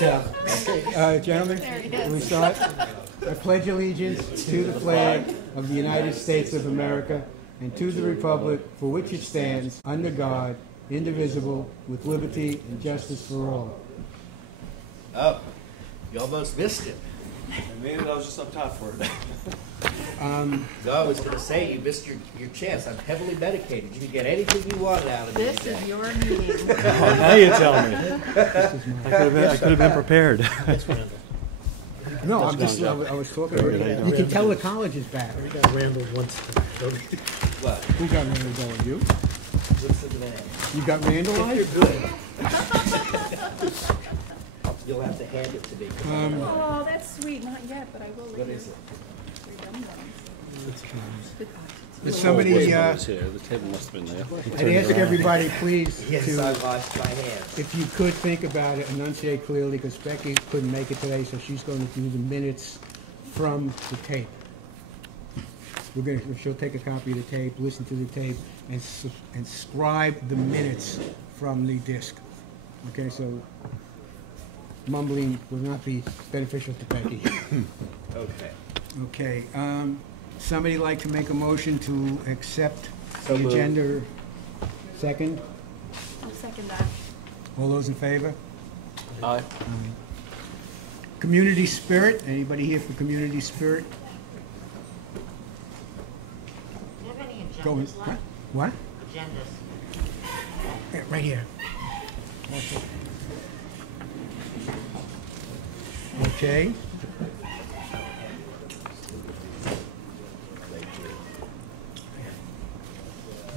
Gentlemen, can we start? I pledge allegiance to the flag of the United States of America and to the republic for which it stands, under God, indivisible, with liberty and justice for all. Oh, you almost missed it. Maybe I was just up top for it. No, I was going to say you missed your chance. I'm heavily medicated. You can get anything you want out of me. This is your meeting. Oh, now you tell me. I could have been prepared. No, I was talking. You can tell the college is back. We got Randall once. What? Who got Randall going? You? What's the man? You got Randall on? You're good. You'll have to hand it to me. Oh, that's sweet. Not yet, but I will later. What is it? Does somebody, The table must have been there. I'd ask everybody, please, Yes, to, I washed my hands. if you could think about it, enunciate clearly, because Becky couldn't make it today, so she's going to do the minutes from the tape. She'll take a copy of the tape, listen to the tape, and scribe the minutes from the disc. Okay, so mumbling will not be beneficial to Becky. Okay. Okay, somebody like to make a motion to accept So the moved. agenda? Second? I'll second that. All those in favor? Aye. Community spirit, anybody here for community spirit? Do you have any Go in. agendas left? What? Agendas. Yeah, right here. Okay.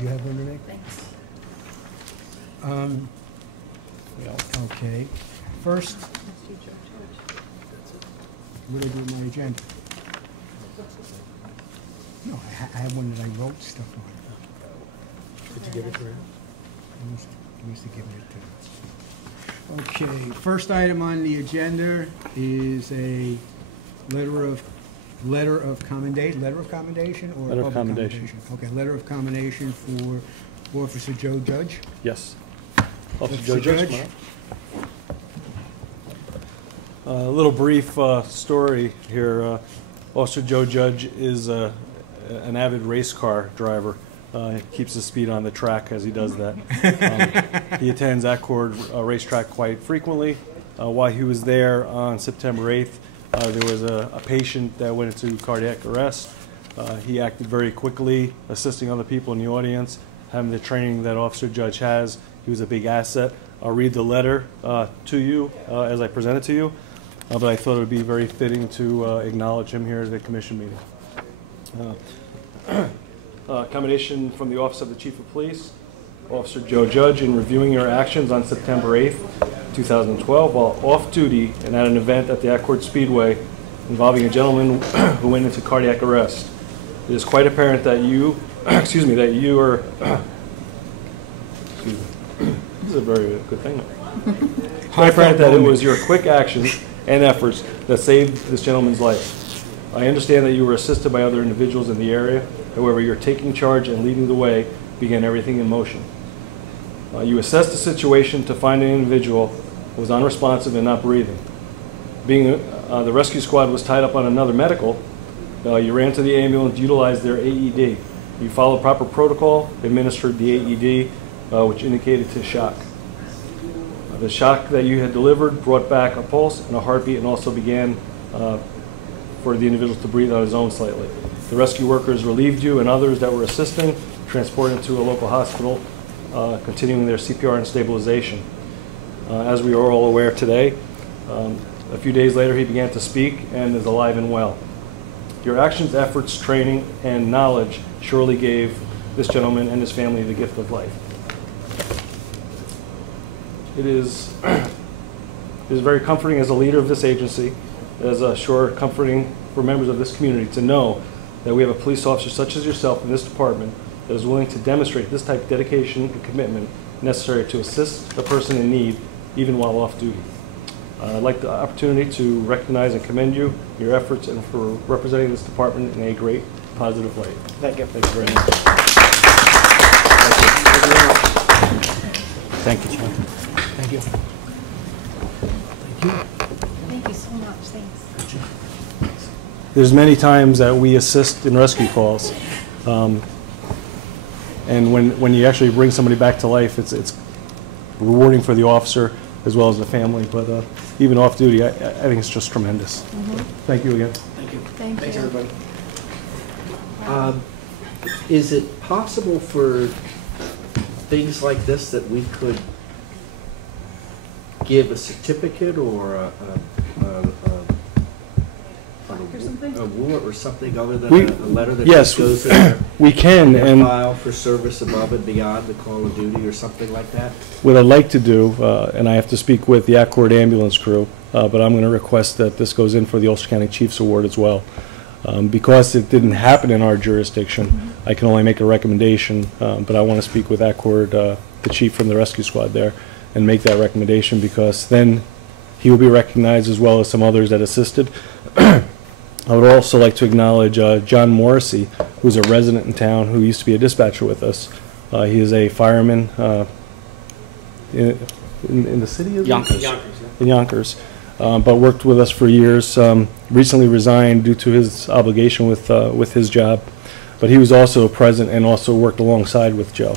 You have one, Renee? Thanks. Okay. First, what do I do with my agenda? No, I have one that I wrote stuff on. Did you give it to her? I used to give it to. Okay, first item on the agenda is a letter of commendation or Letter of public commendation. Okay, letter of commendation for Officer Joe Judge. Yes. Officer Officer Joe Judge. Judge. A little brief story here. Officer Joe Judge is an avid race car driver. He keeps his speed on the track as he does that. He attends Accord racetrack quite frequently. While he was there on September 8th, there was a patient that went into cardiac arrest. He acted very quickly, assisting other people in the audience, having the training that Officer Judge has. He was a big asset. I'll read the letter to you as I present it to you, but I thought it would be very fitting to acknowledge him here at the commission meeting. Commendation from the Office of the Chief of Police, Officer Joe Judge, in reviewing your actions on September 8th, 2012, while off duty and at an event at the Accord Speedway involving a gentleman who went into cardiac arrest. It is quite apparent that you, this is a very good thing. Quite apparent that it was your quick actions and efforts that saved this gentleman's life. I understand that you were assisted by other individuals in the area. However, your taking charge and leading the way began everything in motion. You assessed the situation to find an individual who was unresponsive and not breathing. Being the rescue squad was tied up on another medical, you ran to the ambulance, utilized their AED. You followed proper protocol, administered the AED, which indicated to shock. The shock that you had delivered brought back a pulse and a heartbeat, and also began for the individual to breathe on his own slightly. The rescue workers relieved you and others that were assisting, transported to a local hospital, continuing their CPR and stabilization. As we are all aware today, a few days later he began to speak and is alive and well. Your actions, efforts, training, and knowledge surely gave this gentleman and his family the gift of life. It is very comforting as a leader of this agency, as sure comforting for members of this community to know that we have a police officer such as yourself in this department that is willing to demonstrate this type of dedication and commitment necessary to assist a person in need even while off duty. I'd like the opportunity to recognize and commend you, your efforts, and for representing this department in a great positive light. Thank you. Thank you very much. Thank you, John. Thank you. Thank you so much, thanks. There's many times that we assist in rescue calls. And when you actually bring somebody back to life, it's rewarding for the officer as well as the family. But even off duty, I think it's just tremendous. Thank you again. Thank you. Thank Thanks, you. everybody. Is it possible for things like this that we could give a certificate or a something? award or something other than We- a letter that yes, just goes in their We can, and file for service above and beyond the call of duty or something like that? what I'd like to do, and I have to speak with the Accord ambulance crew, but I'm going to request that this goes in for the Ulster County Chiefs Award as well. Because it didn't happen in our jurisdiction, I can only make a recommendation, but I want to speak with Accord, the chief from the rescue squad there, and make that recommendation, because then he will be recognized as well as some others that assisted. I would also like to acknowledge John Morrissey, who's a resident in town, who used to be a dispatcher with us. He is a fireman in the city of Yonkers. in Yonkers, but worked with us for years. Recently resigned due to his obligation with his job, but he was also present and also worked alongside with Joe.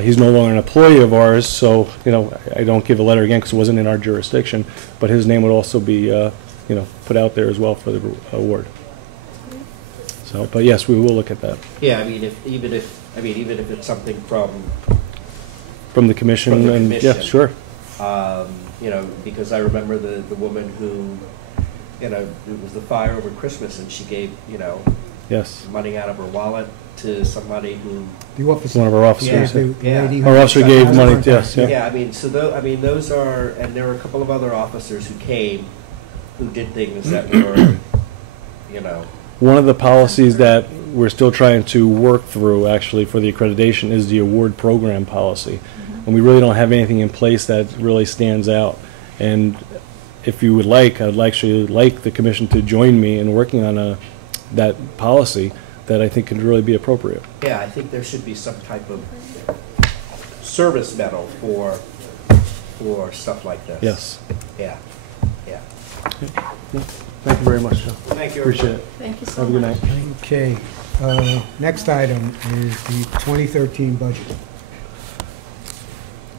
He's no longer an employee of ours, so I don't give a letter again because it wasn't in our jurisdiction. But his name would also be put out there as well for the award. So, but yes, we will look at that Yeah, I mean, even if it's something from from the commission. From the and commission. yeah, sure. Because I remember the woman who, it was the fire over Christmas, and she gave, Yes, money out of her wallet to somebody who. The officer. one of our officers. The Yeah. lady Our who- officer gave money. Yes, yeah. Yeah, I mean, those are, and there were a couple of other officers who came, who did things that were, One of the policies that we're still trying to work through, actually, for the accreditation is the award program policy. And we really don't have anything in place that really stands out. And if you would like, I'd actually like the commission to join me in working on that policy that I think could really be appropriate. yeah, I think there should be some type of service medal for stuff like this. Yes. Yeah, yeah. Thank you very much, Joe. Thank you. Appreciate it. Thank you so Have a good much. night. Okay, next item is the 2013 budget.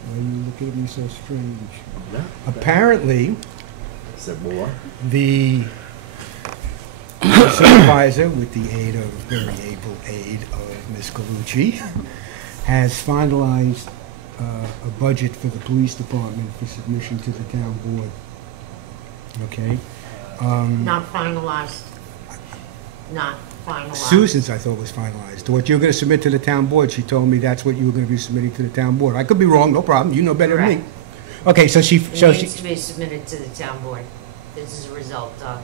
Why are you looking at me so strange? No? Apparently, Is there more? the supervisor, with the aid of very able aid of Ms. Galucci, has finalized a budget for the police department for submission to the town board. Okay? Not finalized. Not finalized. Susan's, I thought, was finalized. What you're going to submit to the town board, she told me that's what you were going to be submitting to the town board. I could be wrong, no problem. You know better than me. Correct. Okay, so she, It needs to be submitted to the town board. This is a result of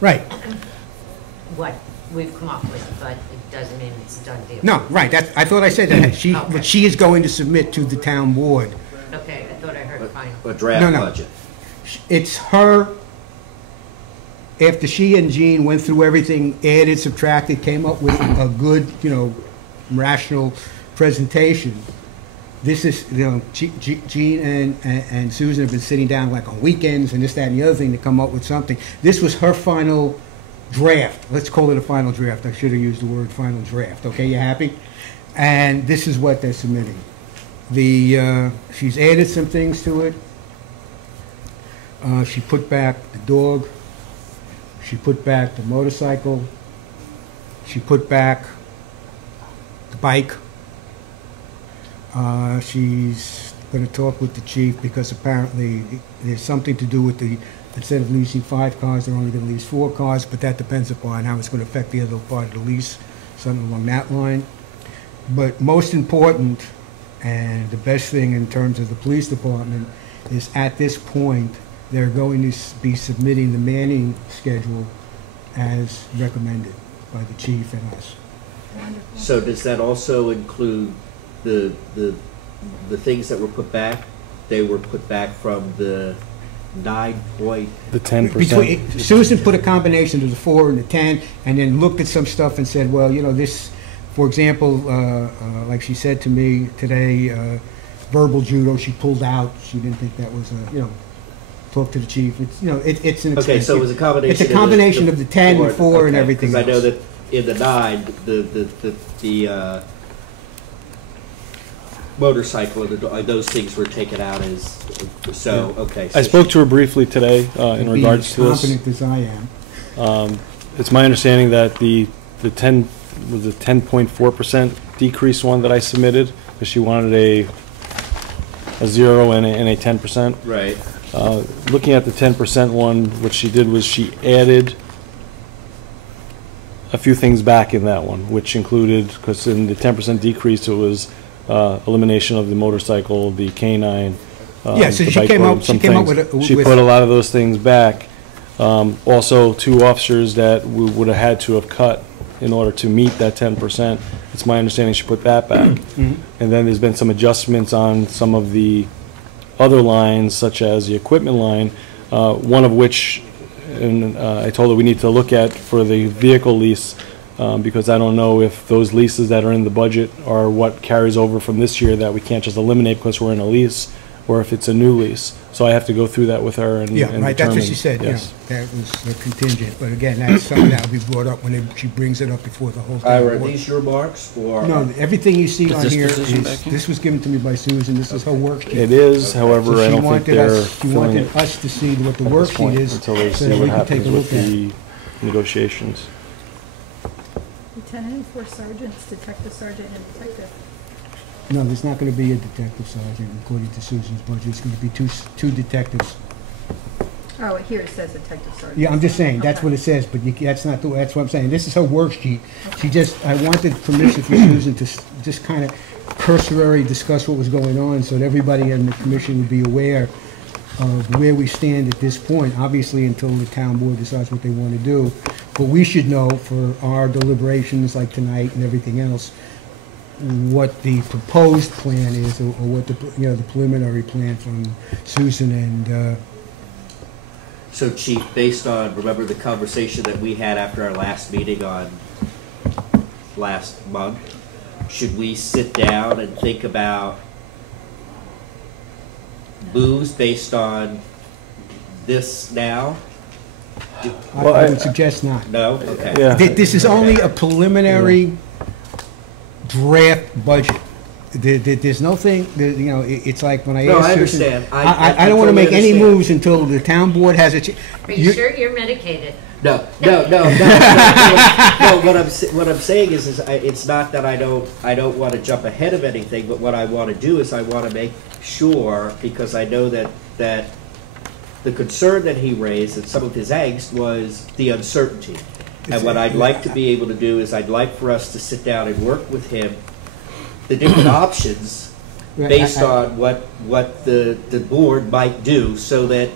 right. what we've come up with, but it doesn't mean it's a done deal. No, right, that's, I thought I said that. She, Okay. what she is going to submit to the town board. Okay, I thought I heard final. A draft No, no. budget. It's her, after she and Jean went through everything, added, subtracted, came up with a good, rational presentation. This is, Jean and Susan have been sitting down like on weekends and this, that, and the other thing to come up with something. This was her final draft. Let's call it a final draft. I should have used the word final draft. Okay, you happy? And this is what they're submitting. She's added some things to it. She put back the dog. She put back the motorcycle. She put back the bike. She's going to talk with the chief because apparently there's something to do with instead of leasing 5 cars, they're only going to lease 4 cars, but that depends upon how it's going to affect the other part of the lease, something along that line. But most important, and the best thing in terms of the police department, is at this point, they're going to be submitting the manning schedule as recommended by the chief and us. So does that also include the things that were put back? They were put back from the 9 The 10%. Susan put a combination of the 4 and the 10, and then looked at some stuff and said, well, this, for example, like she said to me today, verbal judo she pulled out. She didn't think that was talk to the chief. It's, you know, it's an expense. Okay, so it was a combination. It's a combination of the 10, the 4, and everything else. Because I know that in the 9, the motorcycle and those things were taken out as, so, okay. So I spoke to her briefly today in Be regards to as this. competent as I am. It's my understanding that the 10.4% decrease one that I submitted, because she wanted a 0 and a 10%. Right. Looking at the 10% one, what she did was she added a few things back in that one, which included, because in the 10% decrease, it was elimination of the motorcycle, the canine, Yeah, so the she bike came program, up, some she came up things. with She with put a lot of those things back. Also, 2 officers that we would have had to have cut in order to meet that 10%. It's my understanding she put that back. Mhm. And then there's been some adjustments on some of the other lines, such as the equipment line, one of which, and I told her we need to look at for the vehicle lease, because I don't know if those leases that are in the budget are what carries over from this year that we can't just eliminate because we're in a lease, or if it's a new lease. So I have to go through that with her and Yeah, and right, that's what she determine- said, yeah, yes. that was a contingent, but again, that's something that will be brought up when she brings it up before the whole Ira, are town board. these your marks, or? No, everything you see Is on this here position is, back here? this was given to me by Susan, this is her worksheet. It is, So however, I she don't think wanted they're us, she filling wanted it us to see what the at this point worksheet is, until they so see that what we can take happens a with look at it. the negotiations. Lieutenant and 4 sergeants, detective sergeant and detective. No, there's not gonna be a detective sergeant, according to Susan's budget, it's gonna be two detectives. Oh, here it says detective sergeant. Yeah, I'm just saying, that's Okay. what it says, but that's not that's what I'm saying, this is her worksheet. I wanted permission from Susan to just kind of cursory discuss what was going on, so that everybody in the commission would be aware of where we stand at this point, obviously until the town board decides what they want to do. But we should know for our deliberations like tonight and everything else, what the proposed plan is, or what the preliminary plan from Susan and, So Chief, based on, remember the conversation that we had after our last meeting on last month? Should we sit down and think about moves based on this now? I would suggest not. No? Okay. Yeah. This is only a preliminary draft budget. There's no thing, it's like when I No, asked I Susan. understand. I don't want to totally make any understand. moves until the town board has a. Are you sure you're medicated? No. What I'm saying is it's not that I don't want to jump ahead of anything, but what I want to do is I want to make sure, because I know that the concern that he raised and some of his angst was the uncertainty. And what I'd like to be able to do is I'd like for us to sit down and work with him the different options based on what the board might do, so that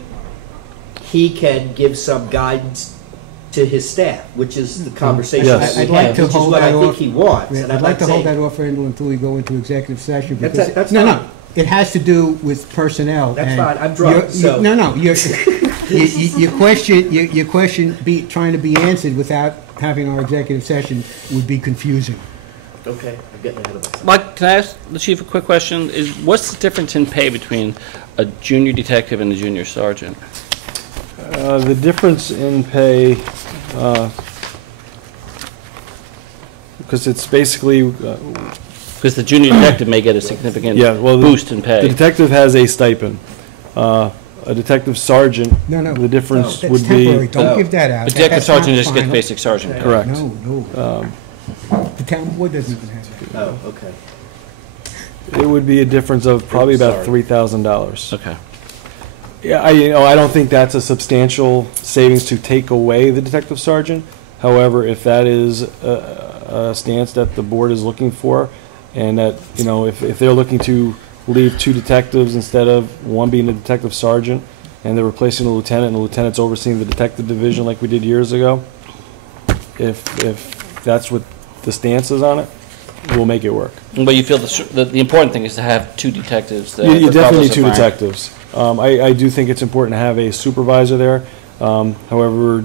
he can give some guidance to his staff, which is the conversation Yes. that I'd we like had, to which is hold what I that think off. he wants. And I'd I'm like not to hold saying- that off until we go into executive session. That's- because that's no, fine. it has to do with personnel. That's and fine. I'm drunk, so- Your question trying to be answered without having our executive session would be confusing. Okay, I'm getting ahead of myself. Mike, can I ask the chief a quick question? What's the difference in pay between a junior detective and a junior sergeant? The difference in pay, because it's basically, Because the junior detective may get a significant yeah, well, boost in the pay. detective has a stipend. A detective sergeant, No. the difference That's would temporary, be, don't give that out. The detective That's not sergeant just gets final. basic sergeant pay. correct. No. The town board doesn't even have that. Oh, okay. It would be a difference of probably about Sorry. $3,000. Okay. Yeah, I don't think that's a substantial savings to take away the detective sergeant. However, if that is a stance that the board is looking for, and that, if they're looking to leave 2 detectives instead of one being a detective sergeant, and they're replacing the lieutenant, and the lieutenant's overseeing the detective division like we did years ago, if that's what the stance is on it, we'll make it work. But you feel the important thing is to have 2 detectives there. You definitely need regardless of 2 rank. detectives. I do think it's important to have a supervisor there. However,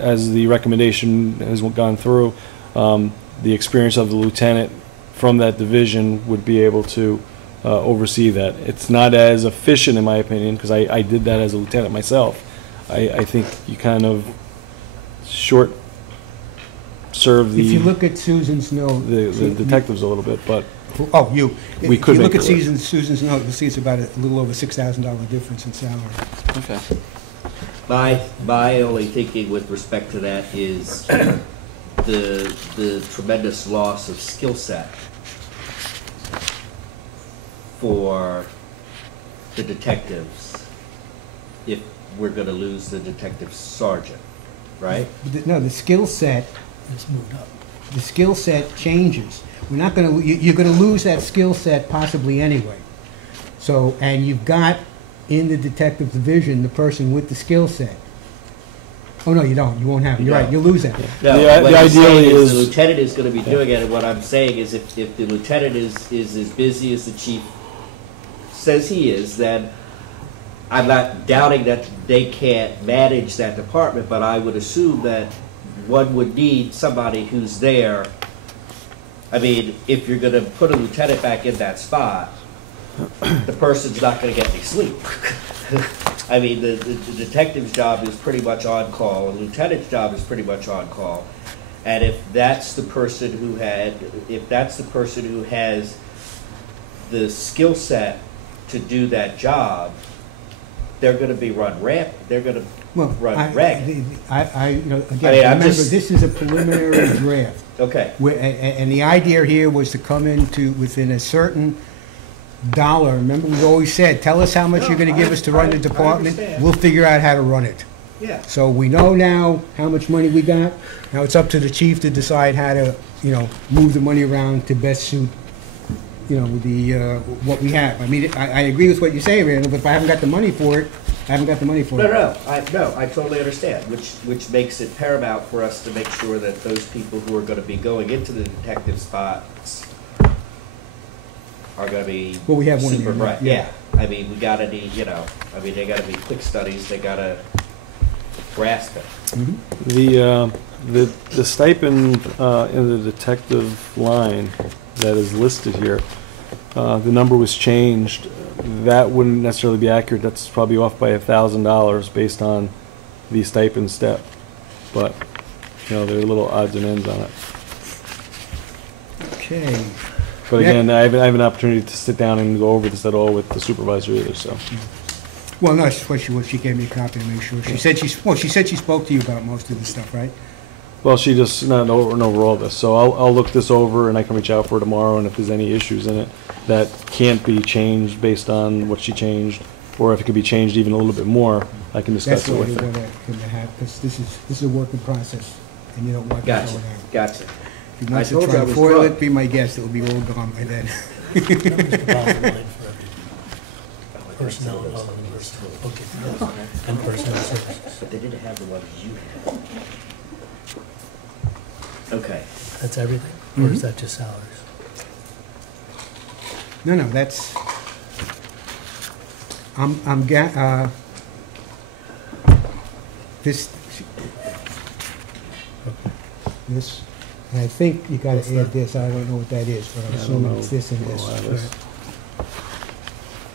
as the recommendation has gone through, the experience of the lieutenant from that division would be able to oversee that. It's not as efficient, in my opinion, because I did that as a lieutenant myself. I think you kind of short serve If you the look at Susan's note. detectives a little bit, but Oh, you. We could If you look make at it work. Susan's note, you'll see it's about a little over $6,000 difference in salary. Okay. My only thinking with respect to that is the tremendous loss of skill set for the detectives if we're gonna lose the detective sergeant, right? No, the skill set, It's moved up. the skill set changes. We're not gonna, you're gonna lose that skill set possibly anyway. So, and you've got in the detective division, the person with the skill set. Oh, no, you don't. You won't have it. You're right. You'll lose that. No, The what I'm ideally saying is- the lieutenant is gonna be doing it, and what I'm saying is if the lieutenant is as busy as the chief says he is, then I'm not doubting that they can't manage that department, but I would assume that one would need somebody who's there. I mean, if you're gonna put a lieutenant back in that spot, the person's not gonna get any sleep. I mean, the detective's job is pretty much on call, and the lieutenant's job is pretty much on call. And if that's the person who has the skill set to do that job, they're gonna be run rampant, they're gonna Well, run ragged. you know, again, I mean, I'm remember, just- this is a preliminary draft. Okay, And the idea here was to come into within a certain dollar. Remember, we've always said, tell us how much No, you're going to give us to run the I department. understand. We'll figure out how to run it. yeah. So we know now how much money we got. Now it's up to the chief to decide how to, you know, move the money around to best suit, you know, the what we have. I mean, I agree with what you say, Randall, but if I haven't got the money for it, I haven't got the money for it. No, I totally understand, which makes it paramount for us to make sure that those people who are gonna be going into the detective spots are gonna be Well, we have one super here, bright. yeah. Yeah, I mean, we gotta need, you know, I mean, they gotta be quick studies, they gotta grasp it. The stipend in the detective line that is listed here, the number was changed. That wouldn't necessarily be accurate. That's probably off by $1,000 based on the stipend step. But, you know, there are little odds and ends on it. Okay. But again, I have an opportunity to sit down and go over this at all with the supervisor either, so. Well, no, that's what she gave me a copy to make sure. She said she said she spoke to you about most of the stuff, right? Well, she just not over all this, so I'll look this over and I can reach out for her tomorrow, and if there's any issues in it that can't be changed based on what she changed, or if it could be changed even a little bit more, I can discuss That's it what with we her. want to have, because this is a working process, and you don't want that Gotcha, going on. gotcha. If you want I to told you try I to was foil drunk. it, be my guest, it'll be all gone by then. Numbers the bottom line for everything. Personnel and other than personnel. Okay, yes. And personnel services. But they didn't have the ones you had. Okay, That's everything? Or is that just salaries? No, that's, this, and I think you gotta add this, I don't know what that is, but I'm I don't assuming know. it's this and this. We'll add this.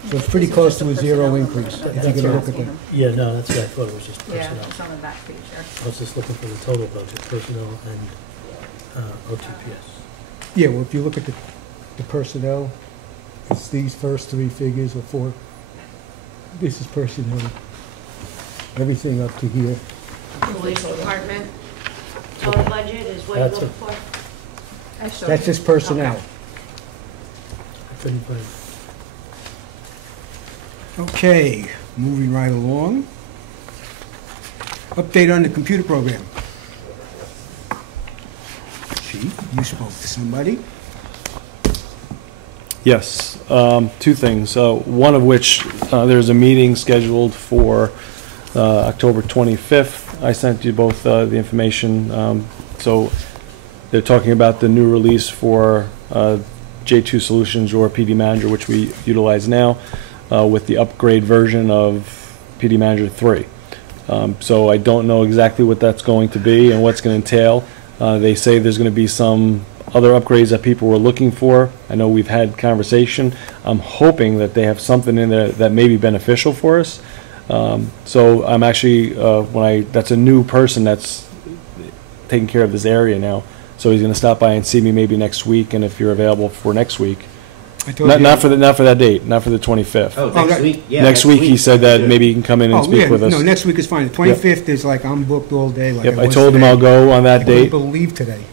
So it's pretty close to a zero increase, if you're That's gonna right. look at that. Yeah, no, that's what I thought, it was just Yeah, personnel. it's on the back page there. I was just looking for the total budget, personnel and OTPS. Yeah, well, if you look at the personnel, it's these first three figures or four. This is personnel. Everything up to here. Police department, total budget is what you're That's looking for? I showed That's you. just personnel. I couldn't find, Okay, moving right along. Update on the computer program. Chief, you spoke to somebody. Yes, two things. One of which, there's a meeting scheduled for October 25th. I sent you both the information. So they're talking about the new release for J2 Solutions, or PD Manager, which we utilize now, with the upgrade version of PD Manager 3. So I don't know exactly what that's going to be and what's going to entail. They say there's going to be some other upgrades that people were looking for. I know we've had conversation. I'm hoping that they have something in there that may be beneficial for us. So I'm actually, that's a new person that's taking care of this area now. So he's going to stop by and see me maybe next week, and if you're available for next week. Not for that date, not for the 25th. Oh, next week? Yeah, next week he said that maybe he can come in and speak with us. No, next week is fine. The 25th is like I'm booked all day. Like I told him I'll go on that date. I couldn't believe today.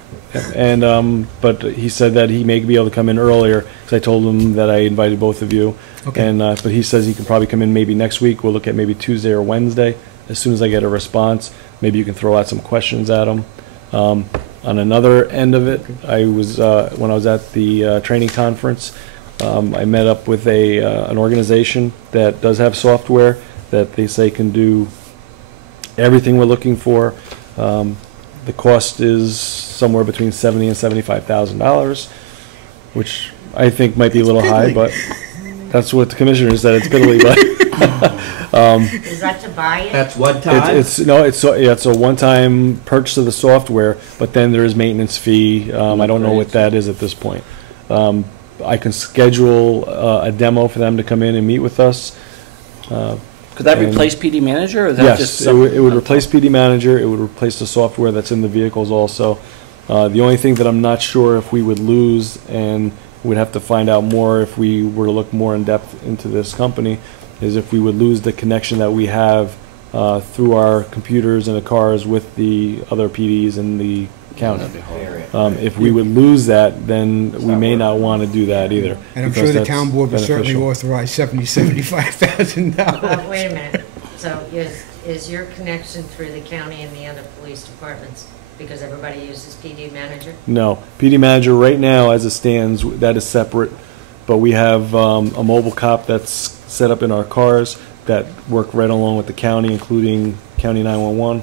And but he said that he may be able to come in earlier, because I told him that I invited both of you. Okay. And but he says he can probably come in maybe next week. We'll look at maybe Tuesday or Wednesday. As soon as I get a response, maybe you can throw out some questions at him. On another end of it, I was when I was at the training conference, I met up with an organization that does have software that they say can do everything we're looking for. The cost is somewhere between $70,000 and $75,000, which I think might be a little high, but that's what the commissioner said. It's piddly, but Is that to buy it? That's one time? it's a one-time purchase of the software, but then there is maintenance fee. I don't know what that is at this point. I can schedule a demo for them to come in and meet with us. Could that replace PD Manager, or is that Yes, just it would replace PD Manager. It would replace the software that's in the vehicles also. The only thing that I'm not sure if we would lose, and we'd have to find out more if we were to look more in depth into this company, is if we would lose the connection that we have through our computers in the cars with the other PDs in the county. If we would lose that, then we may not want to do that either. And I'm sure the town board would certainly beneficial. authorize $75,000. Wait a minute. So is your connection through the county and the other police departments because everybody uses PD Manager? No, PD Manager right now, as it stands, that is separate. But we have a mobile cop that's set up in our cars that work right along with the county, including County 911.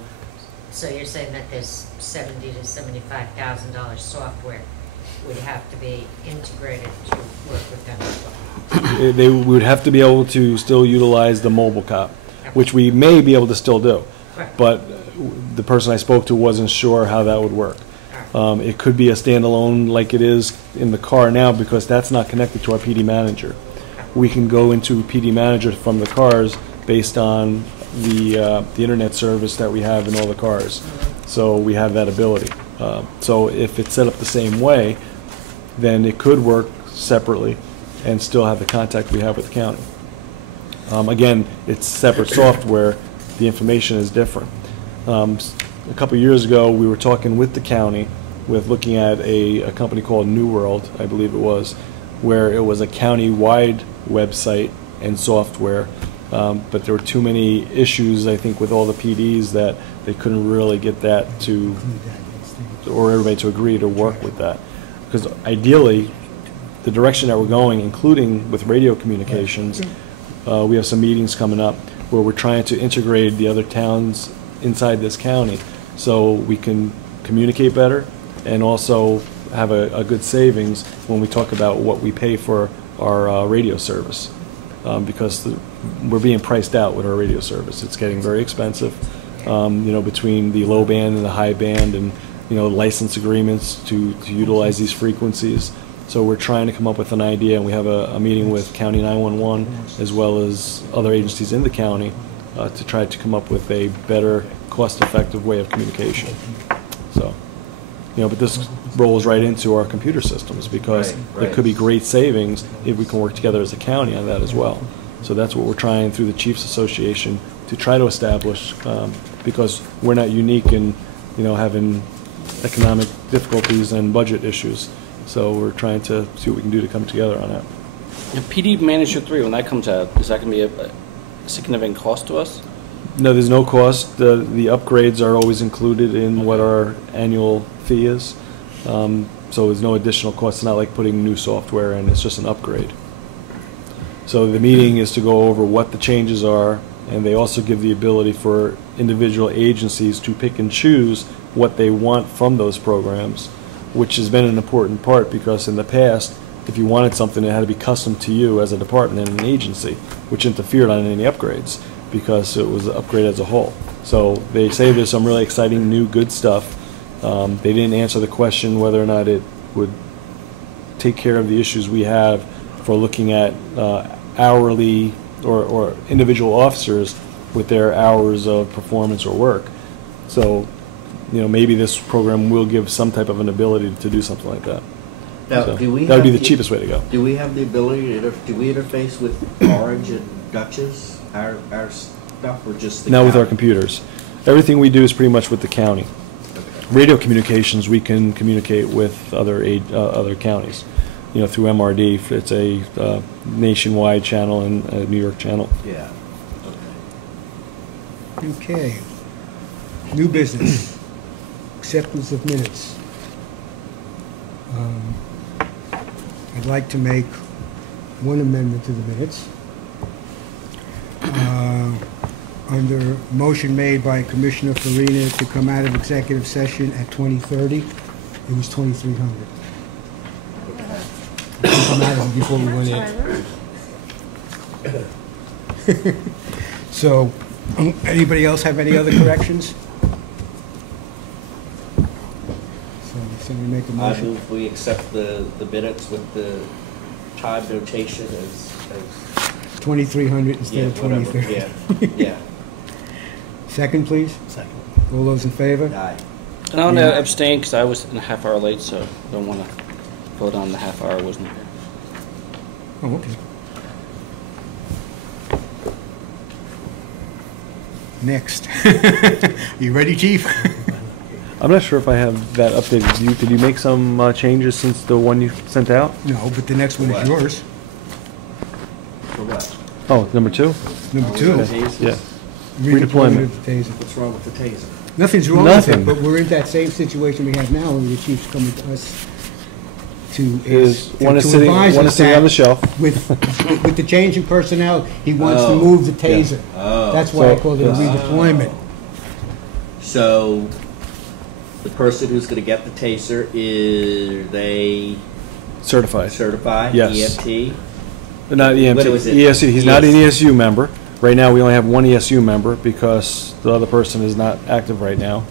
So you're saying that this $70,000 to $75,000 software would have to be integrated to work with them as well? They would have to be able to still utilize the mobile cop, which we may be able to still do. Correct. But the person I spoke to wasn't sure how that would work. It could be a standalone like it is in the car now, because that's not connected to our PD Manager. We can go into PD Manager from the cars based on the internet service that we have in all the cars. So we have that ability. So if it's set up the same way, then it could work separately and still have the contact we have with the county. Again, it's separate software. The information is different. A couple of years ago, we were talking with the county, with looking at a company called New World, I believe it was, where it was a county-wide website and software. But there were too many issues, I think, with all the PDs that they couldn't really get that to, or everybody to agree to work with that. Because ideally, the direction that we're going, including with radio communications, we have some meetings coming up where we're trying to integrate the other towns inside this county so we can communicate better and also have a good savings when we talk about what we pay for our radio service. Because we're being priced out with our radio service. It's getting very expensive, between the low band and the high band, and license agreements to utilize these frequencies. So we're trying to come up with an idea, and we have a meeting with County 911 as well as other agencies in the county to try to come up with a better, cost-effective way of communication. So, but this rolls right into our computer systems, because there could be great savings if we can work together as a county on that as well. So that's what we're trying through the Chiefs Association to try to establish, because we're not unique in, having economic difficulties and budget issues. So we're trying to see what we can do to come together on that. And PD Manager 3, when that comes out, is that going to be a significant cost to us? No, there's no cost. The upgrades are always included in what our annual fee is. So there's no additional cost. It's not like putting new software in. It's just an upgrade. So the meeting is to go over what the changes are, and they also give the ability for individual agencies to pick and choose what they want from those programs, which has been an important part, because in the past, if you wanted something, it had to be custom to you as a department and an agency, which interfered on any upgrades, because it was an upgrade as a whole. So they say there's some really exciting new good stuff. They didn't answer the question whether or not it would take care of the issues we have for looking at hourly or individual officers with their hours of performance or work. So, maybe this program will give some type of an ability to do something like that. Now, So do we that would be have the cheapest way to go. Do we have the ability to do we interface with Orange and Dutchess, our stuff, or just the Now with our county? computers. Everything we do is pretty much with the county. Okay. Radio communications, we can communicate with other counties, through MRD. It's a nationwide channel and a New York channel. Yeah. Okay. New business. Acceptance of minutes. I'd like to make one amendment to the minutes. Under motion made by Commissioner Farina to come out of executive session at 20:30, it was 2300. Come out of it before we went in. So, anybody else have any other corrections? So, somebody make a I motion. move we accept the minutes with the time notation as 2300 instead of whatever. 2030. Yeah. Second, please. Second. All those in favor? Aye. And I want Yeah. to abstain because I was a half hour late, so don't want to vote on the half hour I wasn't here. Oh, okay. Next. You ready, Chief? I'm not sure if I have that updated. Did you make some changes since the one you sent out? No, but the next one What? is yours. For what? Oh, number 2? Number 2. Tasers? Yeah. Redeployment of the taser. What's wrong with the taser? Nothing's wrong with Nothing. it, but we're in that same situation we have now where the chief's coming to us to One is to sitting advise on us the that shelf. with the change in personnel, he wants to Oh. move the taser. Oh. That's why I So- called it a yes. redeployment. So, the person who's going to get the taser, is they Certified. certified? Yes. EMT? Not EMT. What was it? ESU. He's not an ES. ESU member. Right now, we only have one ESU member because the other person is not active right now.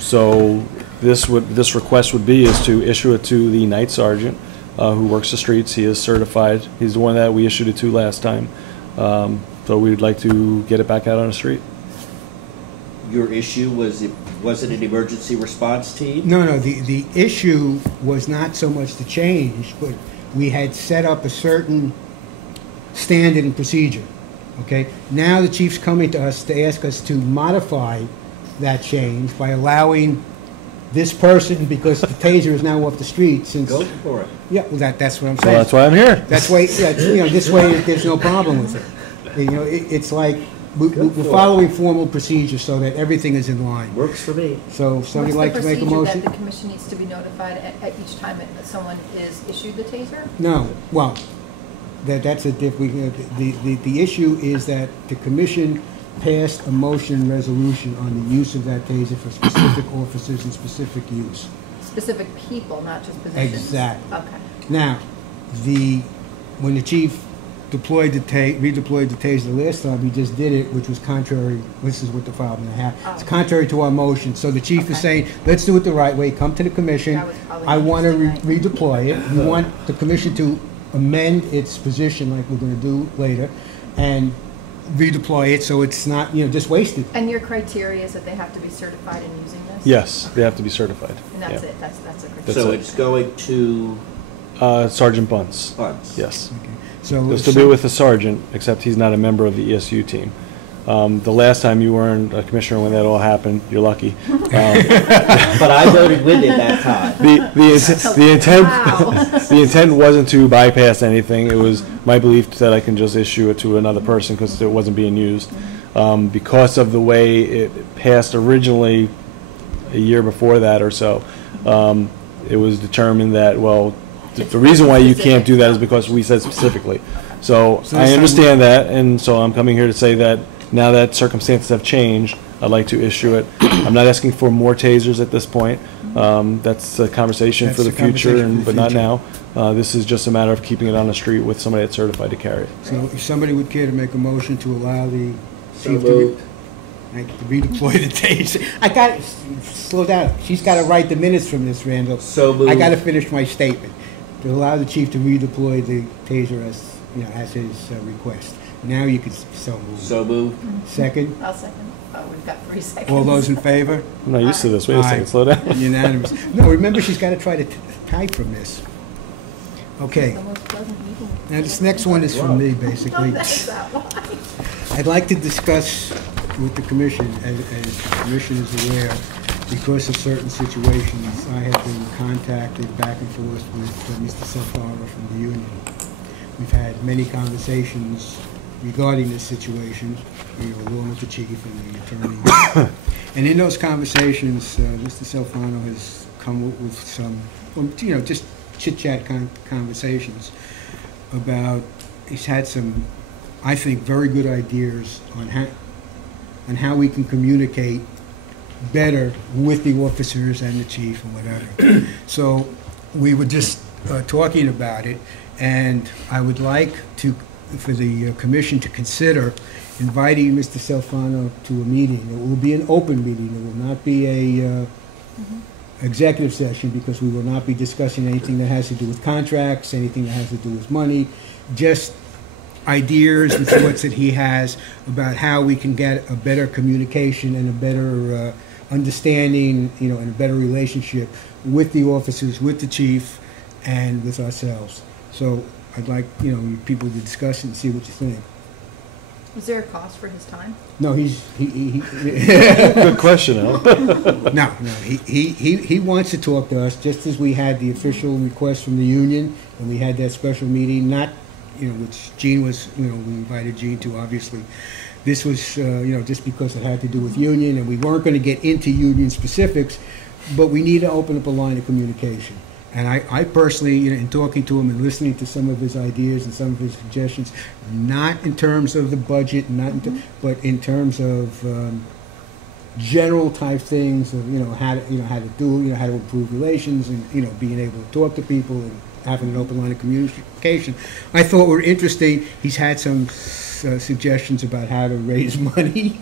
So this request would be is to issue it to the night sergeant who works the streets. He is certified. He's the one that we issued it to last time. So we'd like to get it back out on the street. Your issue was it an emergency response team? No, the issue was not so much the change, but we had set up a certain standard and procedure, okay? Now the chief's coming to us to ask us to modify that change by allowing this person, because the taser is now off the street since... Go for it. Yeah, well, that's what I'm So saying. that's why I'm here. That's why, yeah, this way there's no problem with it. It's like we're following formal procedure so that everything is in line. Works for me. So if somebody like to make a What's the procedure motion? that the commission needs to be notified at each time that someone is issued the taser? No, well, that's a the issue is that the commission passed a motion resolution on the use of that taser for specific officers and specific use. Specific people, not just positions? Exactly. Okay. Now, when the chief redeployed the taser the last time, he just did it, which was contrary. This is what the problem I have. It's contrary to our motion. So the chief is Okay. saying, let's do it the right way. Come to the commission. That was probably I want to interesting, redeploy it. We want the commission to amend its position, like we're going to do later, and redeploy it so it's not just wasted. And your criteria is that they have to be certified in using this? Yes, they have to be certified. And that's Yeah. it, that's a criteria. That's So it. it's going to Sergeant Bunce. funds? Yes. Okay. So It'll if still be with the sergeant, except he's not a member of the ESU team. The last time you weren't a commissioner when that all happened, you're lucky. But I voted with it that time. The intent Wow. the intent wasn't to bypass anything. It was my belief that I can just issue it to another person because it wasn't being used. Because of the way it passed originally a year before that or so, it was determined that, well, the reason why you can't do that is because we said specifically. So So I this understand that, and so I'm coming here to say that now that circumstances have changed, I'd like to issue it. I'm not asking for more tasers at this point. That's a conversation for the That's a future, conversation for the but not future. now. This is just a matter of keeping it on the street with somebody that's certified to carry it. So if somebody would care to make a motion to allow the So chief moved. I get to redeploy the taser. I got slow down. She's got to write the minutes from this, Randall. So moved. I got to finish my statement to allow the chief to redeploy the taser as as his request. Now you can so move. So moved. Second. I'll second. Oh, we've got 3 seconds. All those in favor? I'm not used to this. Wait a second, slow down. Unanimous. No, remember she's got to try to type from this. Okay. The most pleasant meeting. Now this next one is from me, No, basically. that's not why. I'd like to discuss with the commission, as the commission is aware, because of certain situations, I have been contacted back and forth with Mr. Safara from the union. We've had many conversations regarding this situation, along with the chief and the attorney. And in those conversations, Mr. Selfano has come up with some, just chit-chat conversations about, he's had some, I think, very good ideas on how we can communicate better with the officers and the chief and whatever. So we were just talking about it, and I would like for the commission to consider inviting Mr. Selfano to a meeting. It will be an open meeting. It will not be a executive session, because we will not be discussing anything that has to do with contracts, anything that has to do with money, just ideas and thoughts that he has about how we can get a better communication and a better understanding, and a better relationship with the officers, with the chief, and with ourselves. So I'd like, people to discuss it and see what you think. Is there a cost for his time? No, he Good question, Al. No, he wants to talk to us, just as we had the official request from the union, and we had that special meeting, not, which Gene was, we invited Gene to, obviously. This was, just because it had to do with union, and we weren't going to get into union specifics, but we need to open up a line of communication. And I personally, in talking to him and listening to some of his ideas and some of his suggestions, not in terms of the budget, but in terms of general type things of how to improve relations, and being able to talk to people and having an open line of communication, I thought were interesting. He's had some suggestions about how to raise money.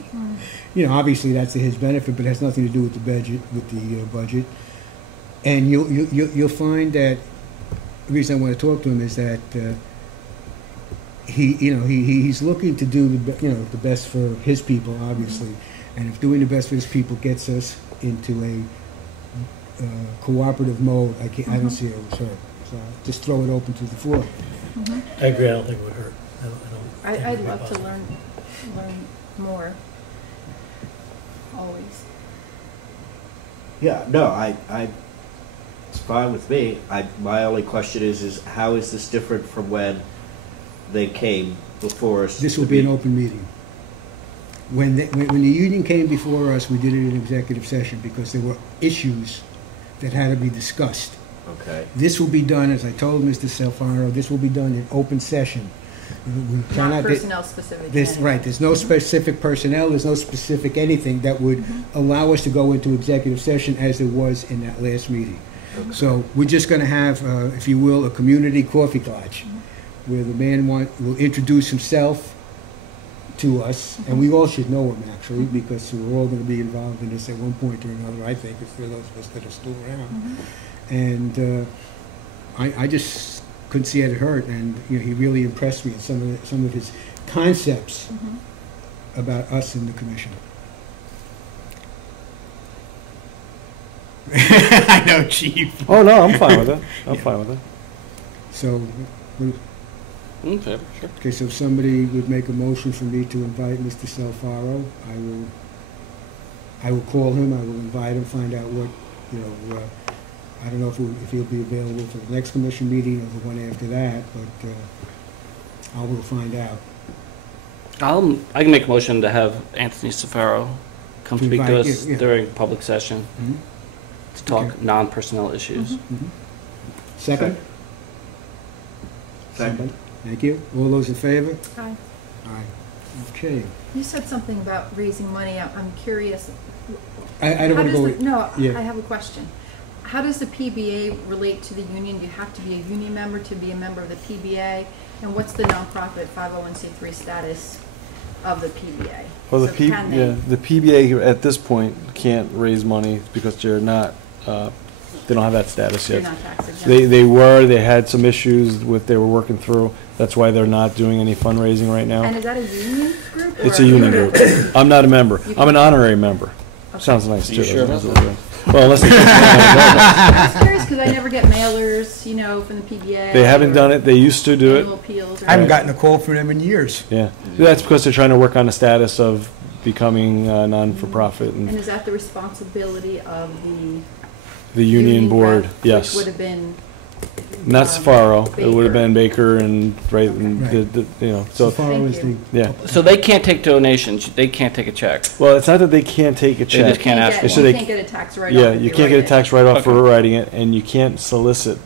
Obviously that's to his benefit, but it has nothing to do with the budget. And you'll find that the reason I want to talk to him is that he's looking to do the best for his people, obviously, and if doing the best for his people gets us into a cooperative mode, I don't see it would hurt. So just throw it open to the floor. I agree. I don't think it would hurt. I'd love to learn more. Always. Yeah, no, it's fine with me. My only question is how is this different from when they came before us? This will be an open meeting. When the union came before us, we did it in executive session because there were issues that had to be discussed. Okay. This will be done, as I told Mr. Selfano, this will be done in open session. Not personnel specific. Right, there's no specific personnel, there's no specific anything that would allow us to go into executive session as there was in that last meeting. Okay. So we're just going to have, if you will, a community coffee clutch, where the man will introduce himself to us, and we all should know him, actually, because we're all going to be involved in this at one point or another, I think, if there are those of us that are still around. And I just couldn't see it hurt, and he really impressed me in some of his concepts about us in the commission. I know, Chief. Oh, no, I'm fine with it. I'm fine with it. So, Okay, sure. okay, so if somebody would make a motion for me to invite Mr. Selfaro, I will call him, I will invite him, find out what, I don't know if he'll be available for the next commission meeting or the one after that, but I will find out. I can make a motion to have Anthony Safaro come speak to Invite, us yeah. during public session to talk Okay. non-personnel issues. Second? Second. Thank you. All those in favor? Hi. Aye. Okay. You said something about raising money. I'm curious. I don't want to go... No, Yeah. I have a question. How does the PBA relate to the union? Do you have to be a union member to be a member of the PBA? And what's the nonprofit 501c3 status of the PBA. Well, So can they- the PBA at this point can't raise money because they're not, they don't have that status They're yet. not tax exempt. They had some issues they were working through. That's why they're not doing any fundraising right now. And is that a union group? It's or a union group. I'm not a member. I'm an honorary member. Okay. Sounds nice, too. You sure doesn't about it? Well, unless they I was curious because I never get mailers, from the PBA. They haven't or done it. They used to do annual it. appeals or I haven't Right. gotten a call from them in years. Yeah. That's because they're trying to work on the status of becoming non-for-profit And and is that the responsibility of the the union board. rep, Yes. Which would have been, Not Safaro. It would have Baker. been Baker and, right, and Right. so, Safaro is Thank the- yeah. So they can't take donations, they can't take a check. Well, it's not that they can't take a just check. can't ask get, for it. you can't get a tax write-off. Yeah, if you they can't get a write it. tax write-off for Okay. writing it, and you can't solicit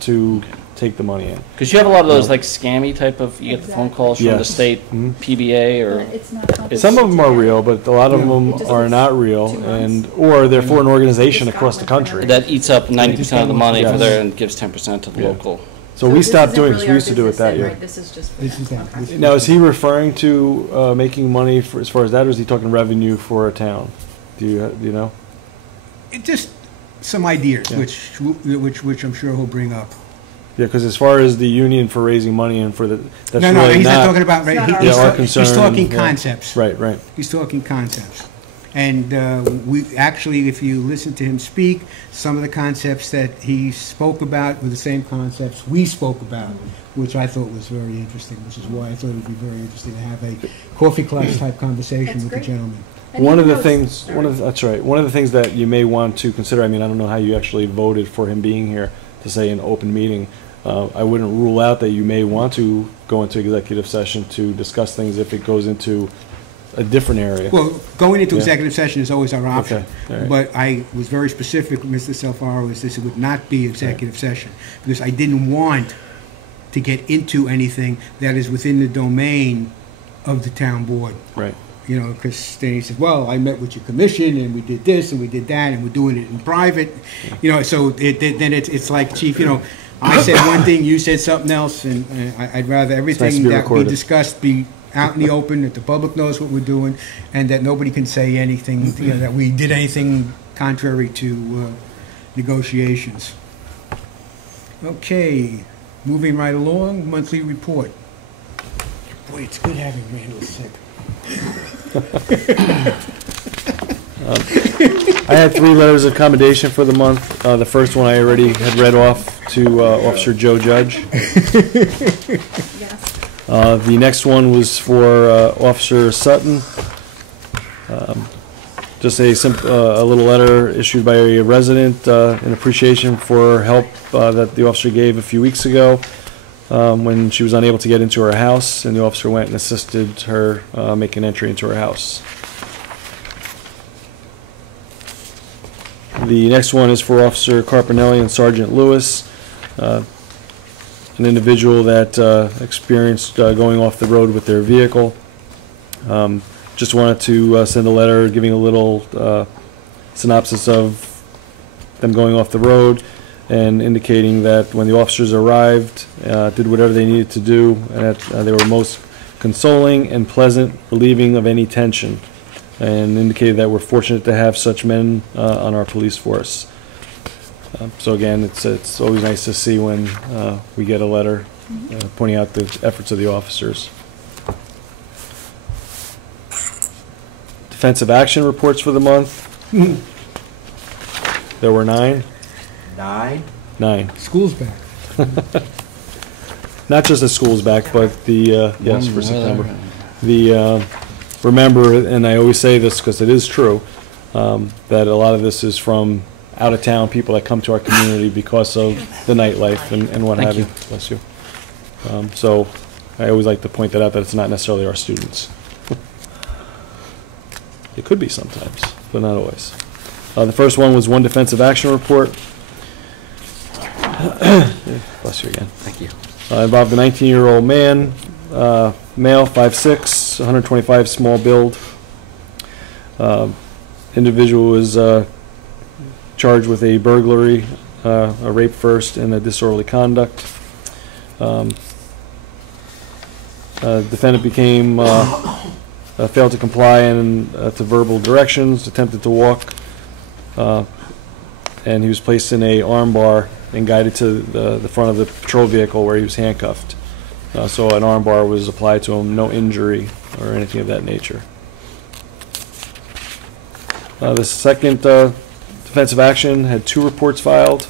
to take the money in. Because you have a lot of those No. like scammy type of, you get the phone calls from Yes. the state Mhm. PBA or, But it's not complicated. Some of them are real, but a lot of Yeah. them It just are is not real, 2 months. and, or they're for an organization Just got across the one for country. another. that eats up 90% of the money for Yes. there and gives 10% to the Yeah. local. So we this stopped isn't doing really this, we our used to do it business that then, year. right? This is just. This is that. Okay. Now, is he referring to making money for, as far as that, or is he talking revenue for a town? Do you know? It just some ideas, Yeah. which I'm sure he'll bring up. Yeah, because as far as the union for raising money and for the, that's No, really he's not talking not. about, It's not right, our he's, Yeah, our he's concern, talking yeah. concepts. Right, right. He's talking concepts. And we actually, if you listen to him speak, some of the concepts that he spoke about were the same concepts we spoke about, which I thought was very interesting, which is why I thought it would be very interesting to have a coffee clutch type conversation That's with the great. gentleman. And One he of the knows- things, sorry. that's right. One of the things that you may want to consider, I mean, I don't know how you actually voted for him being here to say an open meeting. I wouldn't rule out that you may want to go into executive session to discuss things if it goes into a different area. Well, going into Yeah. executive session is always our option. Okay, all right. But I was very specific with Mr. Salfaro, is this would not be executive session, because I didn't want to get into anything that is within the domain of the town board. Right. Because then he said, well, I met with your commission, and we did this, and we did that, and we're doing it in private. So then it's like, Chief, I said one thing, you said something else, and I'd rather nice to everything be that we recorded. discussed be out in the open, that the public knows what we're doing, and that nobody can say anything, that we did anything contrary to negotiations. Okay, moving right along, monthly report. Boy, it's good having Randall sick. I had 3 letters of commendation for the month. The first one I already had read off to Officer Joe Judge. Yes. The next one was for Officer Sutton. Just a little letter issued by a resident in appreciation for help that the officer gave a few weeks ago when she was unable to get into her house, and the officer went and assisted her make an entry into her house. The next one is for Officer Carpinelli and Sergeant Lewis, an individual that experienced going off the road with their vehicle. Just wanted to send a letter giving a little synopsis of them going off the road and indicating that when the officers arrived, did whatever they needed to do, and that they were most consoling and pleasant, relieving of any tension, and indicated that we're fortunate to have such men on our police force. So again, it's always nice to see when we get a letter pointing out the efforts of the officers. Defensive action reports for the month. There were 9. 9? 9. School's back. Not just the school's back, but the, yes, for September. The, remember, and I always say this because it is true, that a lot of this is from out-of-town people that come to our community because of the nightlife and what Thank have you. you. Bless you. So I always like to point that out, that it's not necessarily our students. It could be sometimes, but not always. The first one was one defensive action report. Bless you again. Thank you. Involved a 19-year-old man, male, 5'6", 125 small build. Individual was charged with a burglary, a rape first, and a disorderly conduct. Defendant became failed to comply and to verbal directions, attempted to walk, and he was placed in a arm bar and guided to the front of the patrol vehicle where he was handcuffed. So an arm bar was applied to him, no injury or anything of that nature. The second defensive action had 2 reports filed.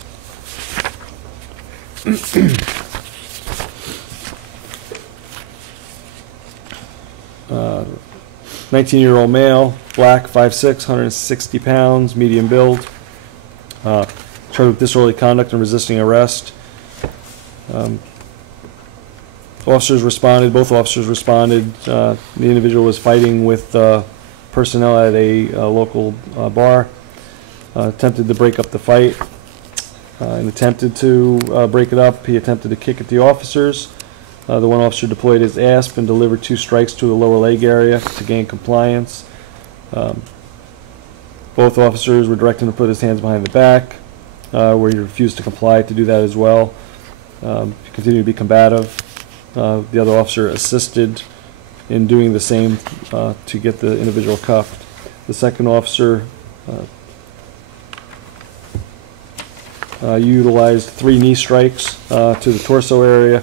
19-year-old male, black, 5'6", 160 pounds, medium build, charged with disorderly conduct and resisting arrest. Officers responded, both officers responded. The individual was fighting with personnel at a local bar, attempted to break up the fight, and attempted to break it up. He attempted to kick at the officers. The one officer deployed his ASP and delivered 2 strikes to the lower leg area to gain compliance. Both officers were directed to put his hands behind the back, where he refused to comply to do that as well. He continued to be combative. The other officer assisted in doing the same to get the individual cuffed. The second officer utilized 3 knee strikes to the torso area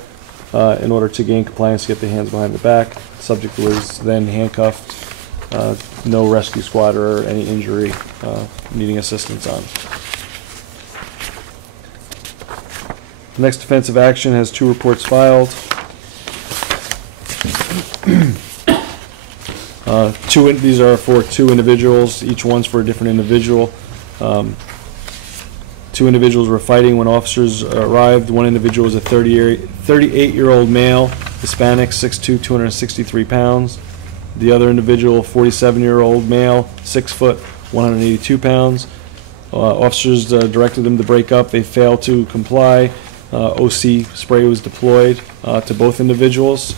in order to gain compliance to get the hands behind the back. The subject was then handcuffed. No rescue squad or any injury needing assistance on. The next defensive action has 2 reports filed. These are for 2 individuals. Each one's for a different individual. 2 individuals were fighting when officers arrived. One individual was a 38-year-old male, Hispanic, 6'2", 263 pounds. The other individual, 47-year-old male, 6 foot, 182 pounds. Officers directed them to break up. They failed to comply. OC spray was deployed to both individuals,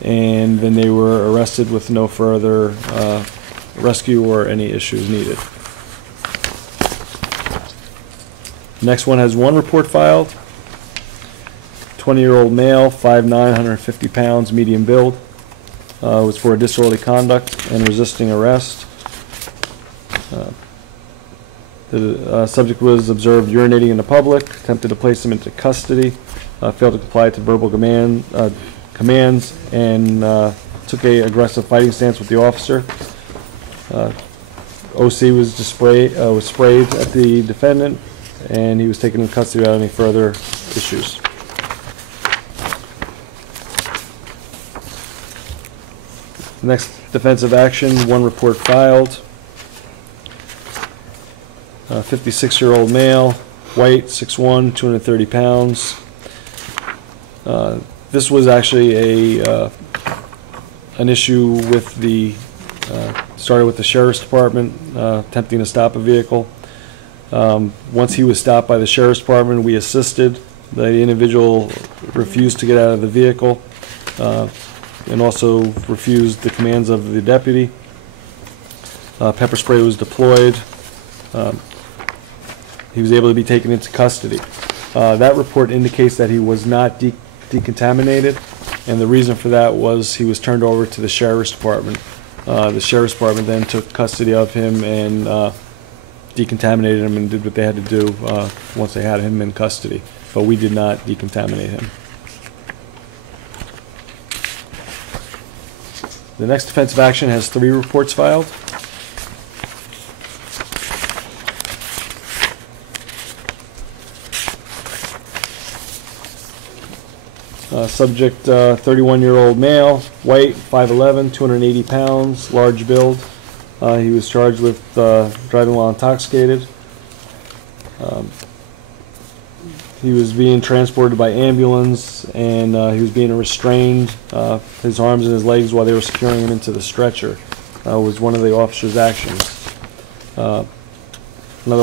and then they were arrested with no further rescue or any issues needed. The next one has 1 report filed. 20-year-old male, 5'9", 150 pounds, medium build. Was for disorderly conduct and resisting arrest. The subject was observed urinating in the public, attempted to place him into custody, failed to comply to verbal commands, and took a aggressive fighting stance with the officer. OC was sprayed at the defendant, and he was taken into custody without any further issues. Next defensive action, 1 report filed. 56-year-old male, white, 6'1", 230 pounds. This was actually an issue with started with the Sheriff's Department attempting to stop a vehicle. Once he was stopped by the Sheriff's Department, we assisted. The individual refused to get out of the vehicle and also refused the commands of the deputy. Pepper spray was deployed. He was able to be taken into custody. That report indicates that he was not decontaminated, and the reason for that was he was turned over to the Sheriff's Department. The Sheriff's Department then took custody of him and decontaminated him and did what they had to do once they had him in custody, but we did not decontaminate him. The next defensive action has 3 reports filed. Subject, 31-year-old male, white, 5'11", 280 pounds, large build. He was charged with driving while intoxicated. He was being transported by ambulance, and he was being restrained, his arms and his legs, while they were securing him into the stretcher. Was one of the officer's actions. Another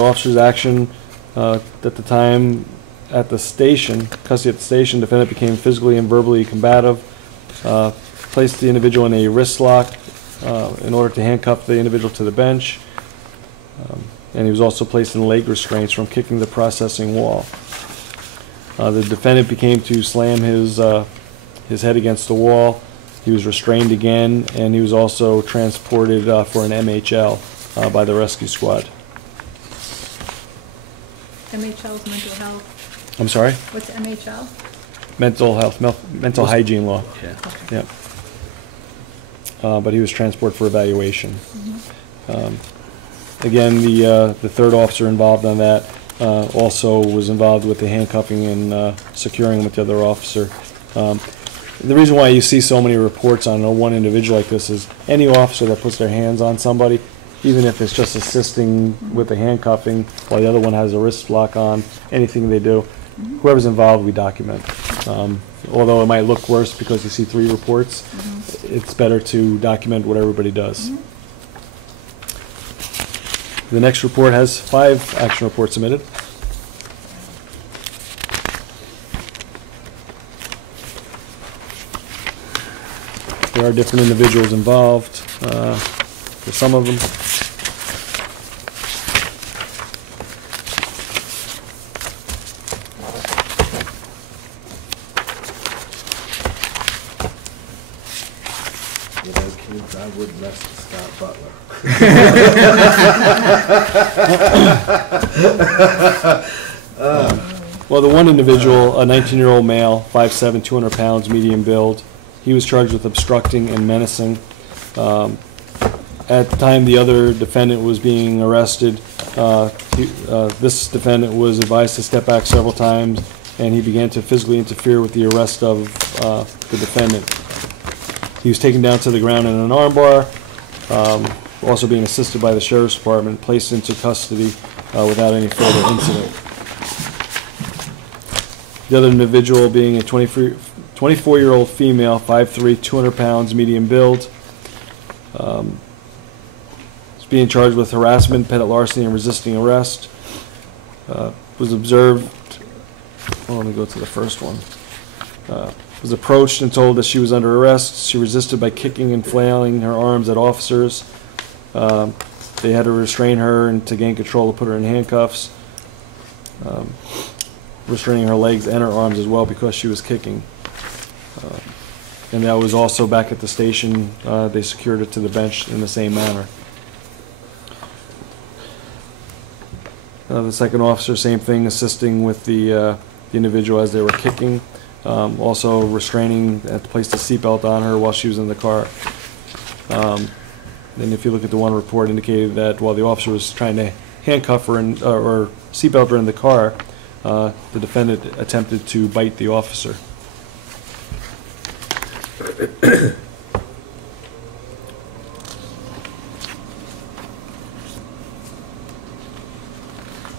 officer's action at the time at the station, custody at the station, defendant became physically and verbally combative, placed the individual in a wrist lock in order to handcuff the individual to the bench, and he was also placed in leg restraints from kicking the processing wall. The defendant began to slam his head against the wall. He was restrained again, and he was also transported for an MHL by the rescue squad. MHL is mental health. I'm sorry? What's MHL? Mental health, mental hygiene law. Yeah. Okay. Yep. But he was transported for evaluation. Again, the third officer involved on that also was involved with the handcuffing and securing him with the other officer. The reason why you see so many reports on one individual like this is any officer that puts their hands on somebody, even if it's just assisting with the handcuffing while the other one has a wrist lock on, anything they do, whoever's involved, we document. Although it might look worse because you see 3 reports, it's better to document what everybody does. The next report has 5 action reports submitted. There are different individuals involved for some of them. You know, kids, I would mess with Scott Butler. Well, the one individual, a 19-year-old male, 5'7", 200 pounds, medium build, he was charged with obstructing and menacing. At the time the other defendant was being arrested, this defendant was advised to step back several times, and he began to physically interfere with the arrest of the defendant. He was taken down to the ground in an armbar, also being assisted by the Sheriff's Department, placed into custody without any further incident. The other individual being a 24-year-old female, 5'3", 200 pounds, medium build. Is being charged with harassment, petty larceny, and resisting arrest. Was observed, let me go to the first one. Was approached and told that she was under arrest. She resisted by kicking and flailing her arms at officers. They had to restrain her and to gain control to put her in handcuffs. Restraining her legs and her arms as well because she was kicking. And that was also back at the station. They secured her to the bench in the same manner. The second officer, same thing, assisting with the individual as they were kicking. Also restraining, had to place the seatbelt on her while she was in the car. And if you look at the one report, indicated that while the officer was trying to handcuff her or seatbelt her in the car, the defendant attempted to bite the officer.